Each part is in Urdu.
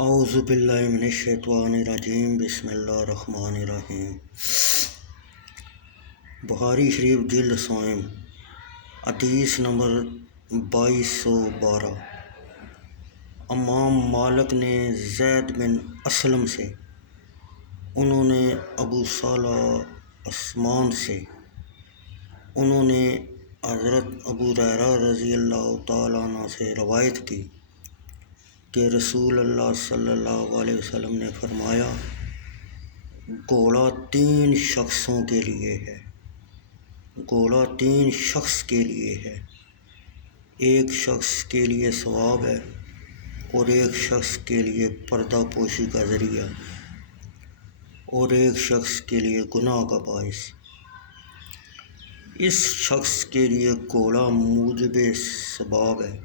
اعوذ باللہ من الشیطان الرجیم بسم اللہ الرحمن الرحیم۔ بخاری شریف جلد سوم حدیث نمبر 2212۔ امام مالک نے زید بن اسلم سے، انہوں نے ابو صالح عثمان سے، انہوں نے حضرت ابو ہریرہ رضی اللہ تعالیٰ عنہ سے روایت کی کہ رسول اللہ صلی اللہ علیہ وسلم نے فرمایا، گھوڑا 3 شخصوں کے لیے ہے، گھوڑا 3 شخص کے لیے ہے، ایک شخص کے لیے ثواب ہے اور ایک شخص کے لیے پردہ پوشی کا ذریعہ اور ایک شخص کے لیے گناہ کا باعث۔ اس شخص کے لیے گھوڑا موجب ثواب ہے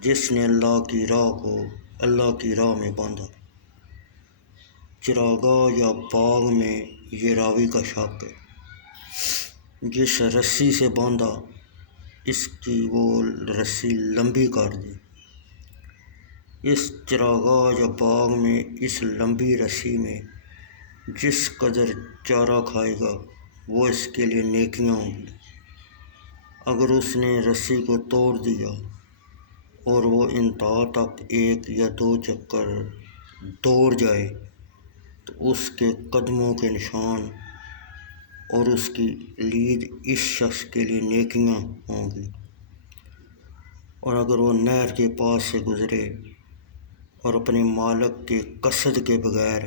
جس نے اللہ کی راہ میں باندھا۔ چراگاہ یا باغ میں، یہ راوی کا شک ہے، جس رسی سے باندھا اس کی وہ رسی لمبی کر دی۔ اس چراگاہ یا باغ میں اس لمبی رسی میں جس قدر چارہ کھائے گا وہ اس کے لیے نیکیاں ہوں گی۔ اگر اس نے رسی کو توڑ دیا اور وہ انتہا تک 1 یا 2 چکر دوڑ جائے تو اس کے قدموں کے نشان اور اس کی لید اس شخص کے لیے نیکیاں ہوں گی۔ اور اگر وہ نہر کے پاس سے گزرے اور اپنے مالک کے قصد کے بغیر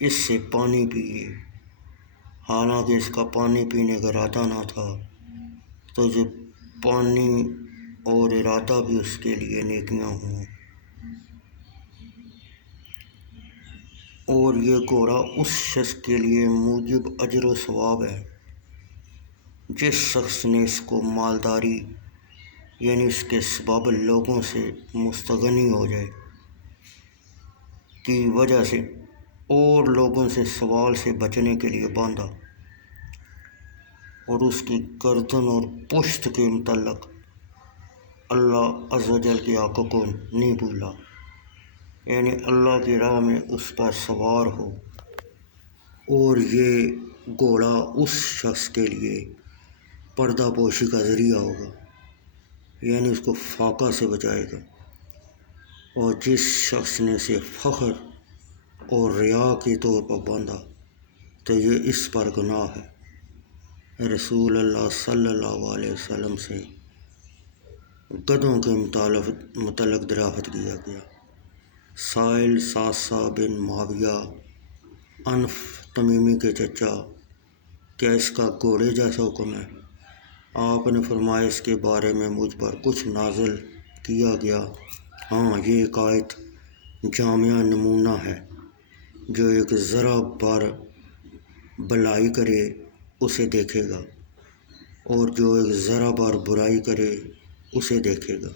اس سے پانی پیے، حالانکہ اس کا پانی پینے کا ارادہ نہ تھا، تو جو پانی اور ارادہ بھی اس کے لیے نیکیاں ہوں۔ اور یہ گھوڑا اس شخص کے لیے موجب اجر و ثواب ہے جس شخص نے اس کو مالداری یعنی اس کے سبب لوگوں سے مستغنی ہو جائے کی وجہ سے اور لوگوں سے سوال سے بچنے کے لیے باندھا، اور اس کی گردن اور پشت کے متعلق اللہ عز و جل کے حق کو نہیں بھولا، یعنی اللہ کی راہ میں اس پر سوار ہو۔ اور یہ گھوڑا اس شخص کے لیے پردہ پوشی کا ذریعہ ہوگا، یعنی اس کو فاقہ سے بچائے گا۔ اور جس شخص نے اسے فخر اور ریا کے طور پر باندھا تو یہ اس پر گناہ ہے۔ رسول اللہ صلی اللہ علیہ وسلم سے گدھوں کے متعلق دریافت کیا گیا۔ سائل ساسا بن معاویہ انف تمیمی کے چچا، کیا اس کا گھوڑے جیسا حکم ہے؟ آپ نے فرمایا، اس کے بارے میں مجھ پر کچھ نازل کیا گیا، ہاں یہ ایک آیت جامعہ نمونہ ہے، جو ایک ذرہ بار بھلائی کرے اسے دیکھے گا اور جو ایک ذرہ بار برائی کرے اسے دیکھے گا۔